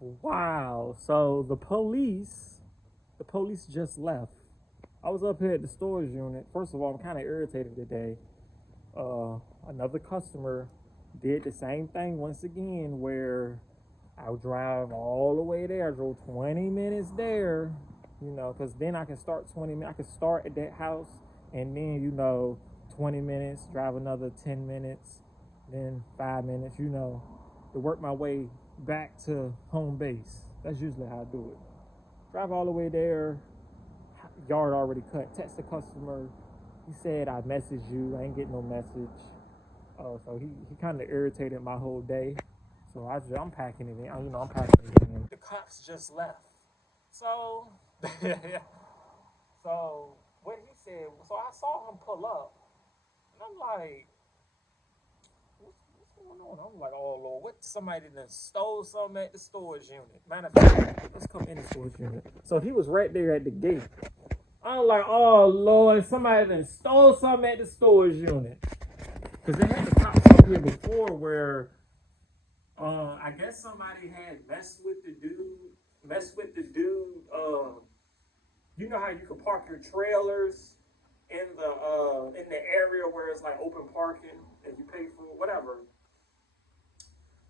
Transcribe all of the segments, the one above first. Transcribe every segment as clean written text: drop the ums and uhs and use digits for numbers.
Wow. So the police just left. I was up here at the storage unit. First of all, I'm kind of irritated today. Another customer did the same thing once again, where I would drive all the way there. I drove 20 minutes there, because then I can start 20 minutes. I can start at that house, and then 20 minutes, drive another 10 minutes, then 5 minutes, to work my way back to home base. That's usually how I do it. Drive all the way there, yard already cut. Text the customer. He said I messaged you. I ain't getting no message. So he kind of irritated my whole day. So I'm packing it in. I'm packing it in. The cops just left. So, so what he said. So I saw him pull up, and I'm like, what's going on? I'm like, oh Lord, what? Somebody done stole something at the storage unit. Matter of fact, let's come in the storage unit. So he was right there at the gate. I'm like, oh Lord, somebody done stole something at the storage unit. Because they had the cops up here before where I guess somebody had messed with the dude. You know how you can park your trailers in the area where it's like open parking and you pay for whatever.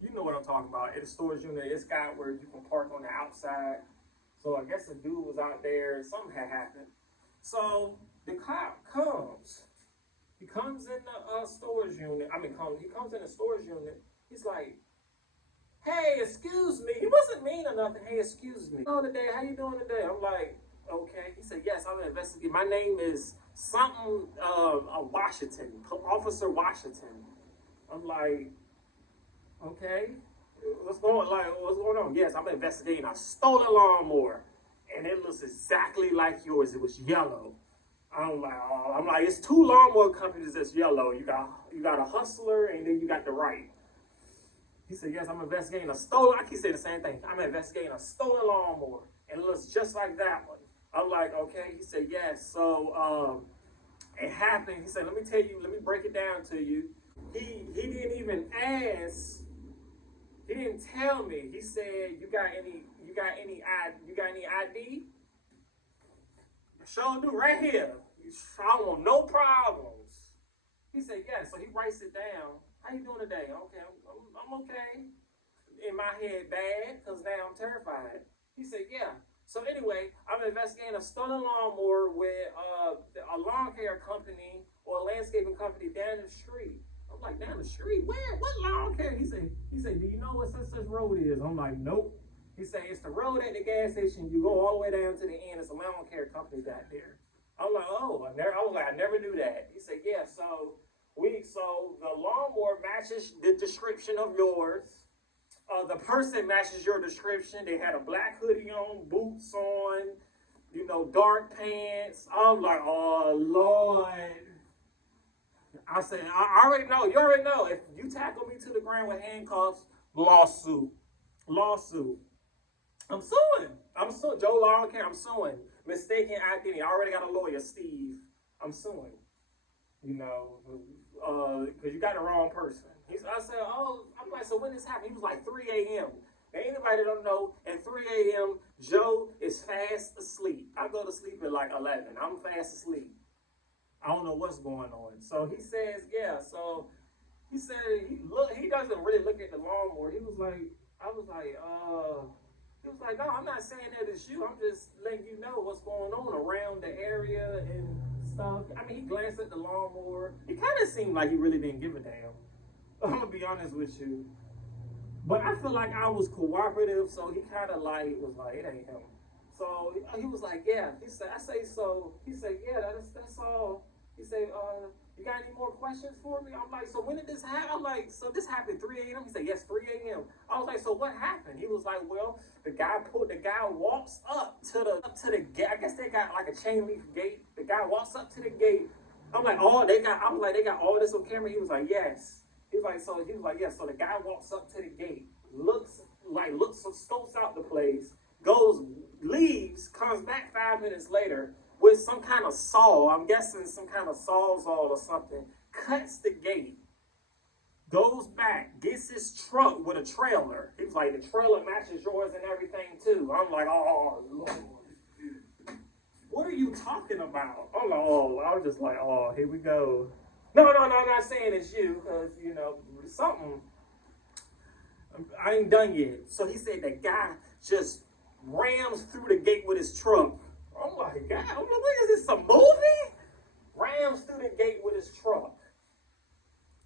You know what I'm talking about. In the storage unit, it's got where you can park on the outside. So I guess the dude was out there. Something had happened. So the cop comes. He comes in the storage unit. He comes in the storage unit. He's like, hey, excuse me. He wasn't mean or nothing. Hey, excuse me. Oh, today, how you doing today? I'm like, okay. He said, yes, I'm investigating. My name is something, Washington, Officer Washington. I'm like, okay. What's going on? Yes, I'm investigating a stolen lawnmower. And it looks exactly like yours. It was yellow. I'm like, it's two lawnmower companies that's yellow. You got a Hustler, and then you got the Wright. He said, yes, I'm investigating a stolen. I keep saying the same thing. I'm investigating a stolen lawnmower, and it looks just like that one. I'm like, okay. He said, yes. So it happened. He said, let me break it down to you. He didn't even ask. He didn't tell me. He said, you got any ID? Sure do, right here. I don't want no problems. He said, yeah. So he writes it down. How you doing today? Okay, I'm okay. In my head, bad, because now I'm terrified. He said, yeah. So anyway, I'm investigating a stolen lawnmower with a lawn care company or a landscaping company down the street. I'm like, down the street? Where? What lawn care? He said, do you know what such road is? I'm like, nope. He said, it's the road at the gas station. You go all the way down to the end. It's a lawn care company back there. I'm like, oh, I never knew that. He said, yeah, so the lawnmower matches the description of yours. The person matches your description. They had a black hoodie on, boots on, dark pants. I'm like, oh, Lord. I said, I already know. You already know. If you tackle me to the ground with handcuffs, lawsuit. I'm suing. Joe LawnCare, I'm suing. Mistaken identity. I already got a lawyer, Steve. I'm suing. Because you got the wrong person. I said, I'm like, so when this happened? He was like 3 a.m. Now, anybody don't know, at 3 a.m., Joe is fast asleep. I go to sleep at like 11. I'm fast asleep. I don't know what's going on. So he says, yeah. So he said, he doesn't really look at the lawnmower. He was like, no, I'm not saying that it's you. I'm just letting you know what's going on around the area and stuff. He glanced at the lawnmower. He kind of seemed like he really didn't give a damn. I'm going to be honest with you. But I feel like I was cooperative, so he kind of was like, it ain't him. So he was like, yeah. He said, yeah, that's all. He said, you got any more questions for me? I'm like, so when did this happen? I'm like, so this happened 3 a.m.? He said, yes, 3 a.m. I was like, so what happened? He was like, well, the guy walks up to the gate. I guess they got like a chain link gate. The guy walks up to the gate. I'm like, they got all this on camera. He was like, yes. He was like, yes. So the guy walks up to the gate, looks, scopes out the place, leaves, comes back 5 minutes later with some kind of saw. I'm guessing some kind of sawzall or something, cuts the gate. goes back, gets his truck with a trailer. He was like, the trailer matches yours and everything too. I'm like, oh, Lord. What are you talking about? I'm like, oh, I was just like, oh, here we go. No, I'm not saying it's you, because, you know, something, I ain't done yet. So he said the guy just rams through the gate with his truck. I'm like, God, I'm like, what is this, some movie? Rams through the gate with his truck.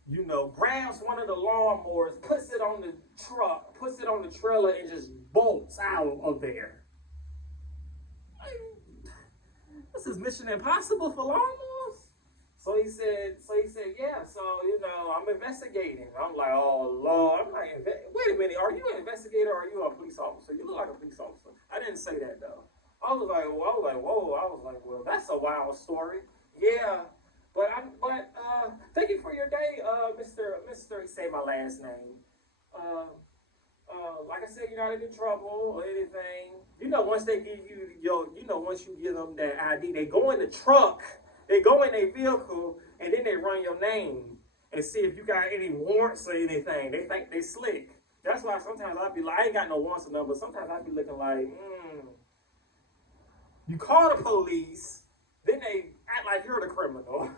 You know, grabs one of the lawnmowers, puts it on the truck, puts it on the trailer, and just bolts out of there. This is Mission Impossible for lawnmowers. So he said, yeah, so, you know, I'm investigating. I'm like, oh, Lord. I'm like, wait a minute, are you an investigator or are you a police officer? You look like a police officer. I didn't say that, though. I was like, well, that's a wild story. Yeah. But thank you for your day, Mr. He said my last name. Like I said, you're not in trouble or anything. You know, once they give you once you give them that ID, they go in the truck, they go in their vehicle, and then they run your name and see if you got any warrants or anything. They think they slick. That's why sometimes I be like, I ain't got no warrants or nothing, but sometimes I be looking like, You call the police, then they act like you're the criminal.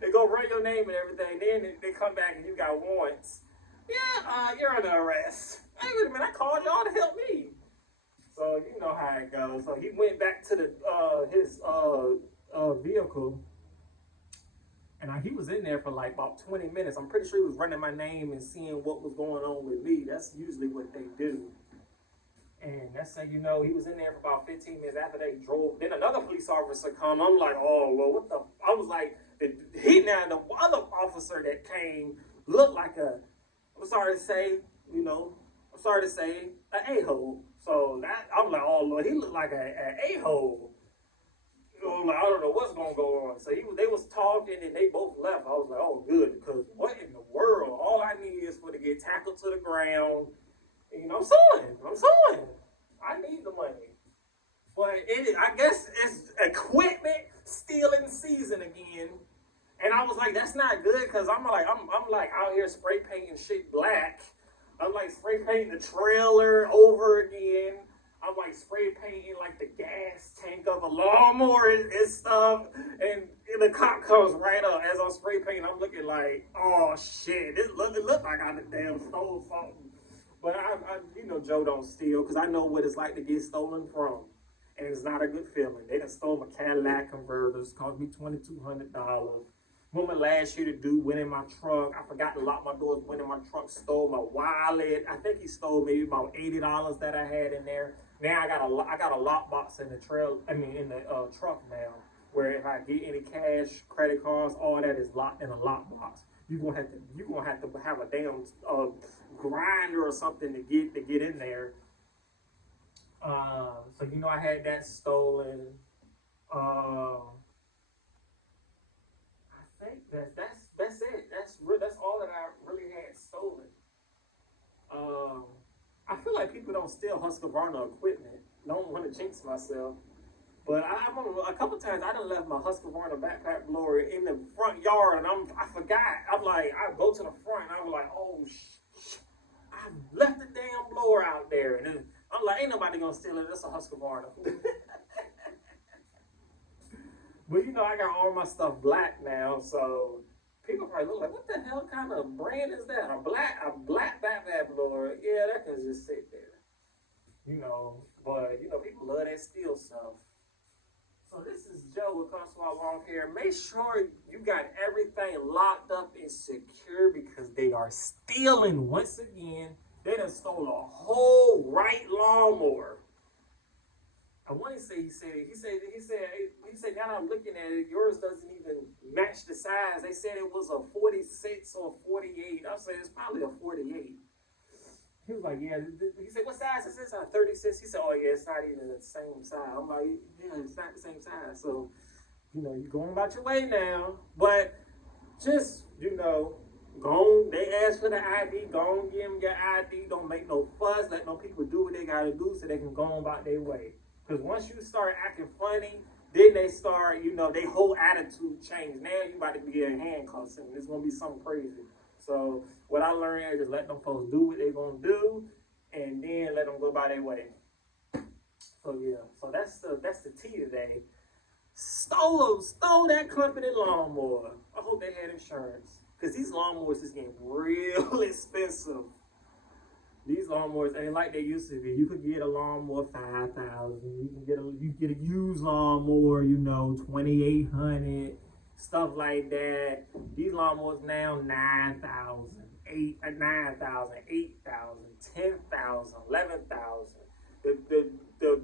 They go run your name and everything, then they come back and you got warrants. Yeah, you're under arrest. Hey, wait a minute, I called y'all to help me. So you know how it goes. So he went back to his vehicle, and he was in there for like about 20 minutes. I'm pretty sure he was running my name and seeing what was going on with me. That's usually what they do. And that's how you know he was in there for about 15 minutes. After they drove, then another police officer come. I'm like, oh, well, what the? I was like, the other officer that came looked like I'm sorry to say, an a-hole. So that I'm like, oh Lord, he looked like an a-hole. You know, like, I don't know what's gonna go on. So they was talking and they both left. I was like, oh good, because what in the world? All I need is for to get tackled to the ground. And, you know, I'm suing. I need the money. But I guess it's equipment stealing season again. And I was like, that's not good, because I'm like out here spray painting shit black. I'm like spray painting the trailer over again. I'm like spray painting like the gas tank of a lawnmower and stuff. And the cop comes right up as I'm spray painting. I'm looking like, oh shit, it look like I damn stole something. But I Joe don't steal, because I know what it's like to get stolen from. And it's not a good feeling. They done stole my Cadillac converters, cost me $2,200. Remember last year the dude went in my truck. I forgot to lock my doors, went in my truck, stole my wallet. I think he stole maybe about $80 that I had in there. Now I got a lock box in the truck now, where if I get any cash, credit cards, all that is locked in a lock box. You're gonna have to have a damn grinder or something to get in there. So I had that stolen. I think that's it. That's all that I really had stolen. I feel like people don't steal Husqvarna equipment. Don't want to jinx myself, but I remember a couple times I done left my Husqvarna backpack blower in the front yard, and I forgot. I'm like, I go to the front, and I was like, oh I left the damn blower out there, and then I'm like, ain't nobody gonna steal it. That's a Husqvarna. But I got all my stuff black now, so people probably look like, what the hell kind of brand is that? A black backpack blower. Yeah, that can just sit there. But people love that steel stuff. So this is Joe with Husqvarna Lawn Care. Make sure you got everything locked up and secure, because they are stealing once again. They done stole a whole Wright lawnmower. I want to say he said now that I'm looking at it, yours doesn't even match the size. They said it was a 46 or 48. I said it's probably a 48. He was like, yeah. He said, what size is this? 36. He said, oh yeah, it's not even the same size. I'm like, yeah, it's not the same size. So, you're going about your way now. But just, go on, they ask for the ID, go on, give them your ID. Don't make no fuss. Let no people do what they got to do so they can go on about their way. Because once you start acting funny, then they start, their whole attitude change. Now you about to be in handcuffs, and it's going to be something crazy. So what I learned is just let them folks do what they're gonna do, and then let them go by their way. So yeah, so that's the tea today. Stole that company lawnmower. I hope they had insurance, cause these lawnmowers is getting real expensive. These lawnmowers ain't like they used to be. You could get a lawnmower 5,000. You get a used lawnmower, you know, 2,800, stuff like that. These lawnmowers now 9,000, 9,000, 8,000, 10,000, 11,000. The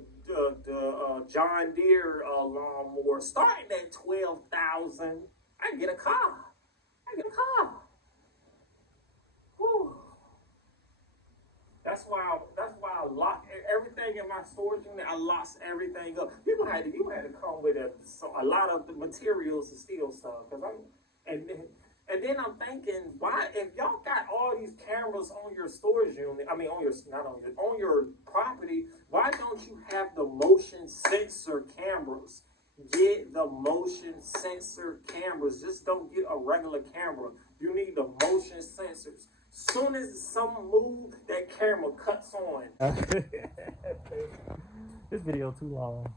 John Deere lawnmower starting at 12,000. I can get a car. Whew. That's why I locked everything in my storage unit. I locked everything up. You had to come with a lot of the materials to steal stuff. And then I'm thinking, why, if y'all got all these cameras on your storage unit, I mean on your property, why don't you have the motion sensor cameras? Get the motion sensor cameras. Just don't get a regular camera. You need the motion sensors. Soon as something moves, that camera cuts on. This video too long.